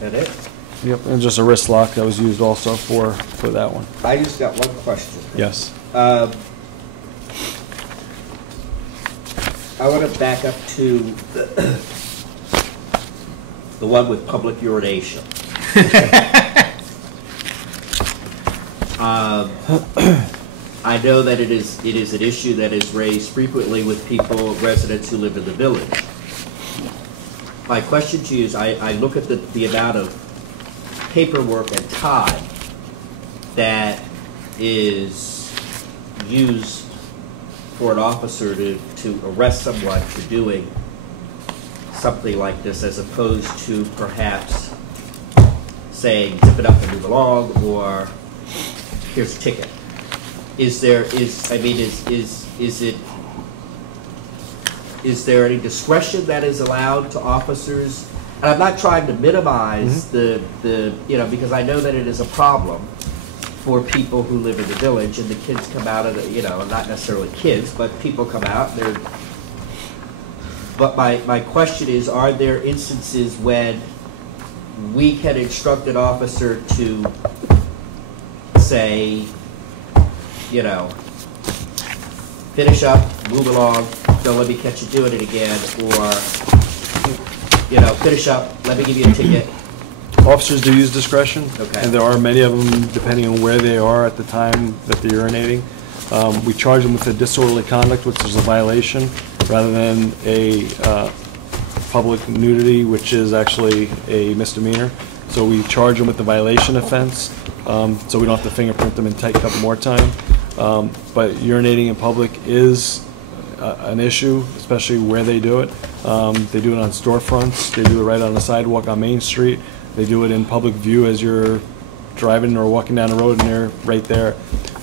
That it? Yep, and just a wrist lock that was used also for that one. I just got one question. Yes. I want to back up to the one with public urination. I know that it is an issue that is raised frequently with people, residents who live in the village. My question to you is, I look at the amount of paperwork and time that is used for an officer to arrest someone for doing something like this, as opposed to perhaps saying zip it up and move along, or here's a ticket. Is there any discretion that is allowed to officers? And I'm not trying to minimize the because I know that it is a problem for people who live in the village, and the kids come out of the, not necessarily kids, but people come out, but my question is, are there instances when we can instruct an officer to say, finish up, move along, don't let me catch you doing it again, or, finish up, let me give you a ticket? Officers do use discretion, Okay. and there are many of them, depending on where they are at the time that they're urinating. We charge them with a disorderly conduct, which is a violation, rather than a public nudity, which is actually a misdemeanor. So we charge them with the violation offense, so we don't have to fingerprint them and take up more time. But urinating in public is an issue, especially where they do it. They do it on storefronts. They do it right on the sidewalk on Main Street. They do it in public view as you're driving or walking down the road, and they're right there.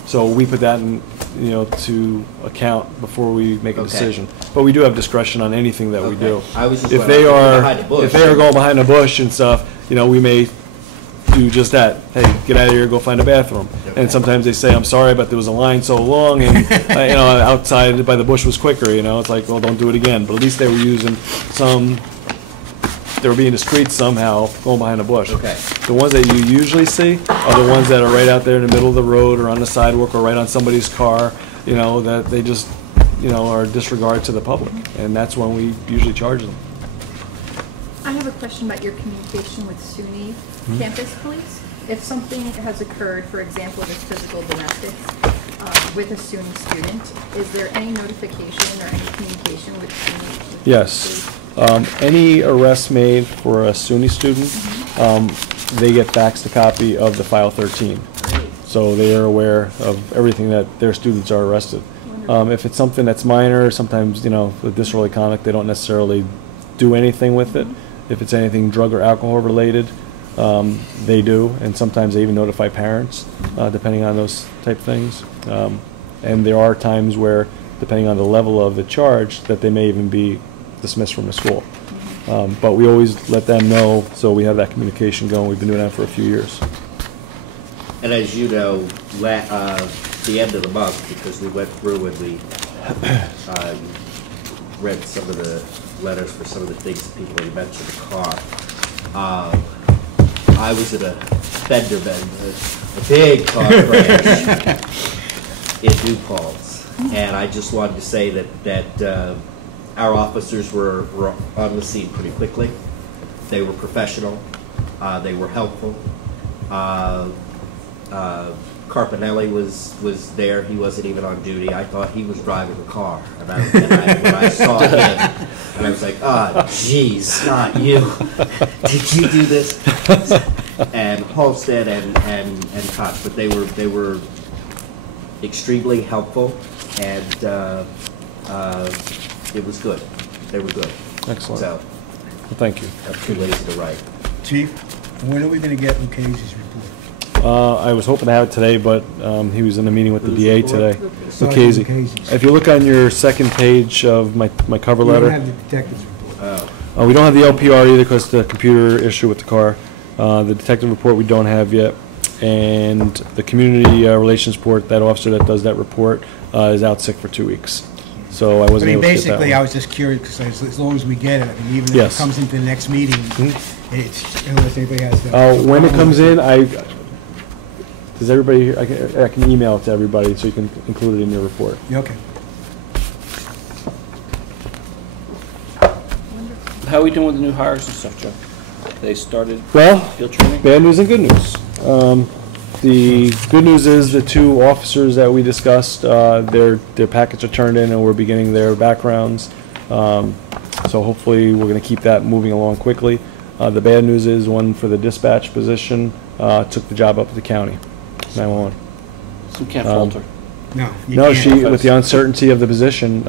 So we put that in, to account before we make a decision. But we do have discretion on anything that we do. I was just If wondering, they are, behind the bush. if they are going behind a bush and stuff, we may do just that. Hey, get out of here, go find a bathroom. And sometimes they say, I'm sorry, but there was a line so long, and outside by the bush was quicker. It's like, well, don't do it again. But at least they were using they were being the streets somehow, going behind a bush. Okay. The ones that you usually see are the ones that are right out there in the middle of the road or on the sidewalk or right on somebody's car. That they just are disregard to the public, and that's when we usually charge them. I have a question about your communication with SUNY campus police. If something has occurred, for example, this physical domestics, with a SUNY student, is there any notification or any communication with SUNY? Yes. Any arrest made for a SUNY student, they get faxed a copy of the File 13. So they are aware of everything that their students are arrested. If it's something that's minor, sometimes, with disorderly conduct, they don't necessarily do anything with it. If it's anything drug or alcohol related, they do, and sometimes they even notify parents, depending on those type things. And there are times where, depending on the level of the charge, that they may even be dismissed from the school. But we always let them know, so we have that communication going. We've been doing that for a few years. And as you know, the end of the month, because we went through and we read some of the letters for some of the things that people had mentioned in the car. I was in a fender bender, a big car crash in New Paltz, and I just wanted to say that our officers were on the scene pretty quickly. They were professional. They were helpful. Carpinelli was there. He wasn't even on duty. I thought he was driving the car, and when I saw him, and I was like, geez, not you. Did you do this? And Halstead and Koch, but they were extremely helpful, and it was good. They were good. Excellent. So, Well, thank you. I'm too lazy to write. Chief, when are we going to get Lucchese's report? I was hoping to have it today, but he was in a meeting with the Who's DA the today. Sergeant Lucchese. Lucchese's. If you look on your second page of my cover We don't letter, have the detective's report. Oh, we don't have the LPR either because the computer issue with the car. The detective report we don't have yet, and the community relations report, that officer that does that report is out sick for 2 weeks. So I I wasn't mean, able to get that basically, one. I was just curious, because as long as we get it, I mean, even if Yes. it comes into the next meeting, it's, unless anybody has the... When it comes in, does everybody, I can email it to everybody so you can include it in your report. Yeah, okay. How are we doing with the new hires and stuff, Joe? They started Well, field training? bad news and good news. The good news is the 2 officers that we discussed, their packets are turned in and we're beginning their backgrounds. So hopefully we're going to keep that moving along quickly. The bad news is one for the dispatch position took the job up at the county, 911. So we can't falter. No, you No, can't. with the uncertainty of the position,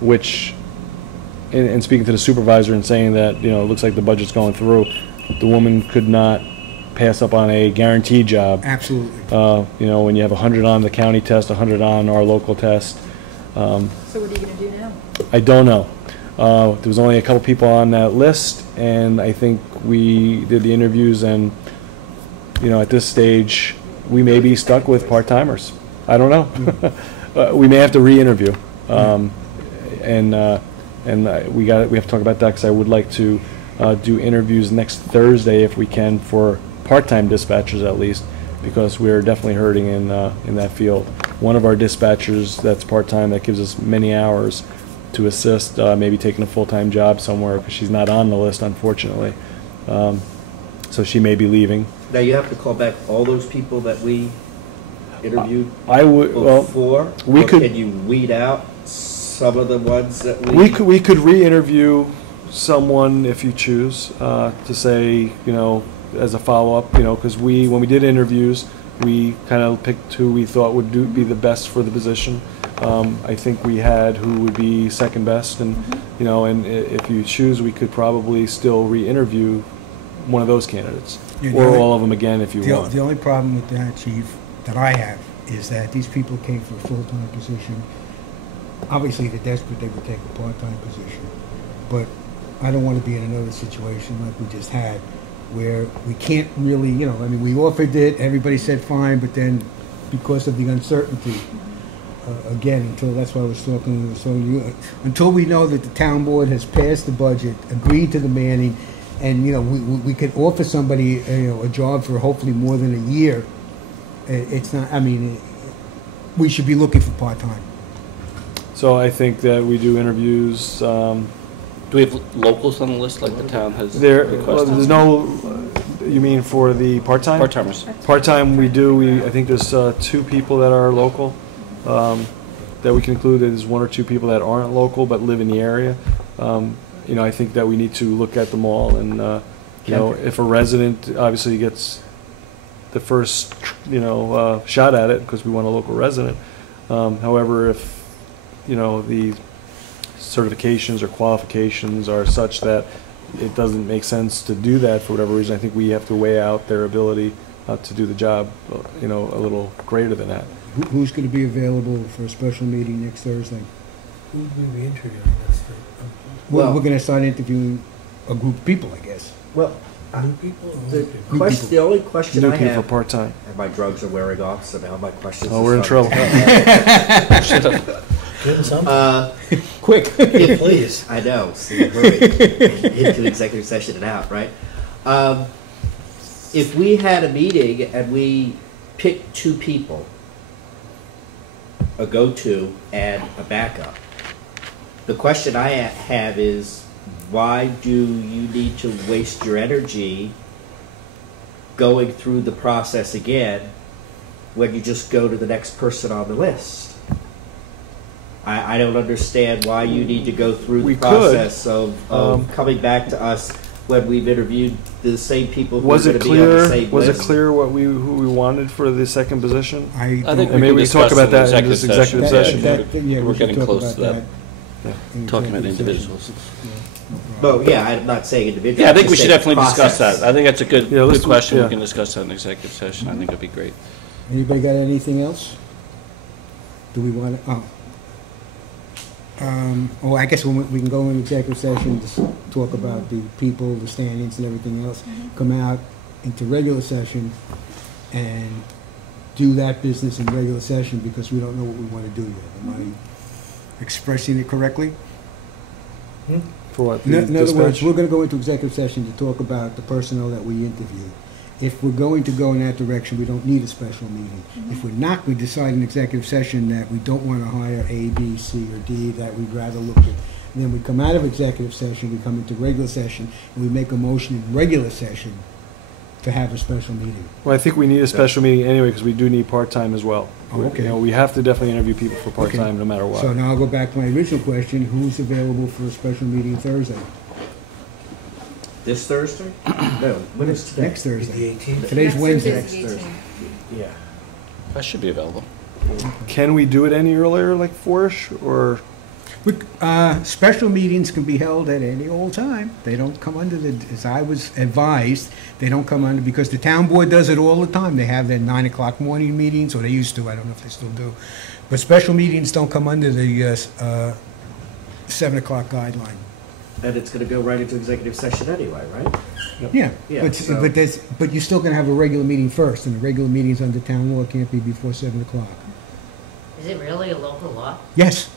which, in speaking to the supervisor and saying that, it looks like the budget's going through, the woman could not pass up on a guaranteed job. Absolutely. When you have 100 on the county test, 100 on our local test. So what are you gonna do now? I don't know. There was only a couple people on that list, and I think we did the interviews, and, at this stage, we may be stuck with part-timers. I don't know. We may have to re-interview. We have to talk about that, because I would like to do interviews next Thursday if we can for part-time dispatchers at least, because we're definitely hurting in that field. One of our dispatchers that's part-time that gives us many hours to assist, maybe taking a full-time job somewhere, because she's not on the list, unfortunately. So she may be leaving. now you have to call back all those people that we interviewed I would, well, before? we Or could- Can you weed out some of the ones that we could re-interview someone if you choose to say, as a follow-up, because when we did interviews, we kind of picked who we thought would be the best for the position. I think we had who would be second best, and you know, and if you choose, we could probably still re-interview one of those candidates, or all of them again if you want. The only problem with that, Chief, that I have, is that these people came for a full-time position. Obviously, they're desperate, they would take a part-time position. But I don't want to be in another situation like we just had, where we can't really, you know, I mean, we offered it, everybody said fine, but then because of the uncertainty, again, that's why I was talking with you, until we know that the town board has passed the budget, agreed to the manning, and, you know, we could offer somebody, you know, a job for hopefully more than a year. It's not, I mean, we should be looking for part-time. So I think that we do interviews. Do we have locals on the list like the town has Well, requested? there's no, you mean for the part-time? Part-timers. Part-time, we do. I think there's 2 people that are local that we can include. There's 1 or 2 people that aren't local but live in the area. You know, I think that we need to look at them all, and you know, if a resident obviously gets the first, you know, shot at it because we want a local resident. However, if you know the certifications or qualifications are such that it doesn't make sense to do that for whatever reason, I think we have to weigh out their ability to do the job, you know, a little greater than that. Who's going to be available for a special meeting next Thursday? Who would we be interviewing this thing? We're going to start interviewing a group of people, I guess. Well, New people? Or the old people? question, the only question New I people for have, part-time. and my drugs are wearing off, so now my questions. Oh, we're in trouble. Give them something. Quick. Yeah, Please. I know. See, moving into executive session and out, right? If we had a meeting and we picked 2 people, a go-to and a backup, the question I have is, why do you need to waste your energy going through the process again when you just go to the next person on the list? I don't understand why you need to go through the process of coming back to us when we've interviewed the same people who are going to be on the same Was list. it clear who we wanted for the second position? I think And we maybe can we talk discuss about that in in this executive session. Yeah, We're we should getting talk close about to that. in Talking about executive individuals. session. Well, yeah, I'm not saying individual. Yeah, I think I'm we just should saying definitely discuss process. that. I think that's a good, Yeah, good let's- question. yeah. We can discuss that in executive session. I think it'd be great. Anybody got anything else? Do we want to, I guess we can go into executive session to talk about the people, the standings and everything else. Come out into regular session and do that business in regular session because we don't know what we want to do yet. Am I expressing it correctly? For what? In other words, dispatch? we're going to go into executive session to talk about the personnel that we interviewed. If we're going to go in that direction, we don't need a special meeting. If we're not, we decide in executive session that we don't want to hire A, B, C, or D, that we'd rather look at. And then we come out of executive session, we come into regular session, and we make a motion in regular session to have a special meeting. Well, I think we need a special meeting anyway because we do need part-time as well. Oh, okay. You know, we have to definitely interview people for part-time Okay. no matter what. So now I'll go back to my original question, who's available for a special meeting Thursday? This Thursday? No, when is today? Next Thursday. The 18th? Today's Next Wednesday. Thursday's Next the Thursday. 18th. Yeah. That should be available. Can we do it any earlier, like 4-ish, or? Special meetings can be held at any old time. They don't come under as I was advised, they don't come under, because the town board does it all the time. They have their 9 o'clock morning meetings, or they used to, I don't know if they still do. But special meetings don't come under the 7 o'clock guideline. And it's going to go right into executive session anyway, right? Yeah, Yeah, but, so- but you're still gonna have a regular meeting first, and the regular meetings under town law can't be before 7 o'clock. Is it really a local law? Yes.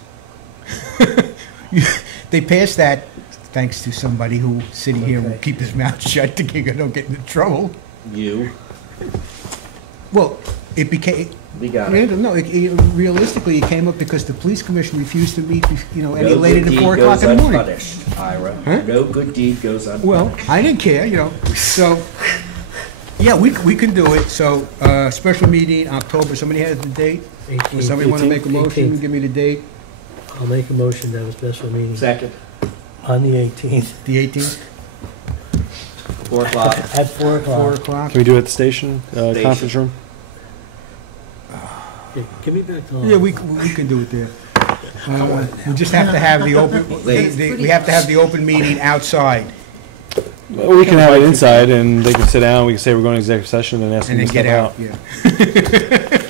They passed that thanks to somebody who sitting here will keep his mouth shut to don't get into trouble. You. Well, it became, We got it. no, realistically, it came up because the police commission refused to meet, any No later good than deed 4 o'clock goes in the morning. unpunished, Ira. Huh? No good deed goes unpunished. Well, I didn't care, so, yeah, we can do it. So, special meeting, October, somebody has the date? Does somebody want to make a motion, 18th. give me the date, I'll make a motion to have a special meeting Second, on the 18th the 18th, 4 o'clock. at 4 4 o'clock. o'clock? Can we do it at the station, Station. conference room? Yeah, give me back the. Yeah, we can do it there. We just have to have the open, we have to have the open meeting outside Well, we can have it inside, and they can sit down, we can say we're going to executive session and ask them and to then step get out, out. yeah.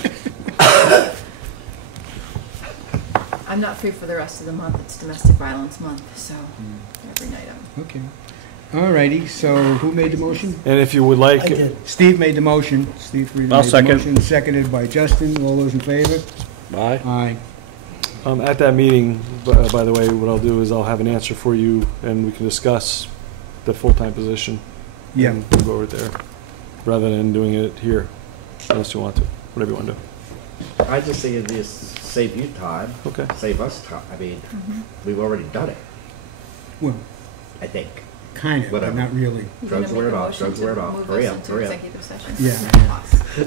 I'm not free for the rest of the month. It's domestic violence month, so every night I'm. Okay. All righty, so who made the motion? And if you would like, I did. Steve made the motion. Steve Frieden I'll made the second. motion, seconded by Justin. All those in favor? Aye. Aye. at that meeting, by the way, what I'll do is I'll have an answer for you, and we can discuss the full-time position. Yeah. And we'll go over it there, rather than doing it here, unless you want to, whatever you want to do. I just think it just save you time, Okay. save us time. I mean, we've already done it, Well, I think. kind of, but Whatever. not really. You're Drugs gonna wear make it a off, motion drugs to wear it off. move Hurry us up, into hurry up. executive session? Yeah.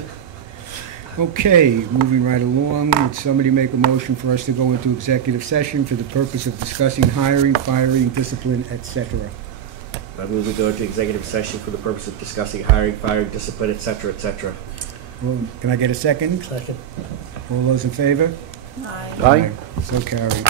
Okay, moving right along, would somebody make a motion for us to go into executive session for the purpose of discussing hiring, firing, discipline, etc.? I move we go into executive session for the purpose of discussing hiring, firing, discipline, et cetera, et cetera. Well, can I get a second? Second. All those in favor? Aye. Aye. So carried.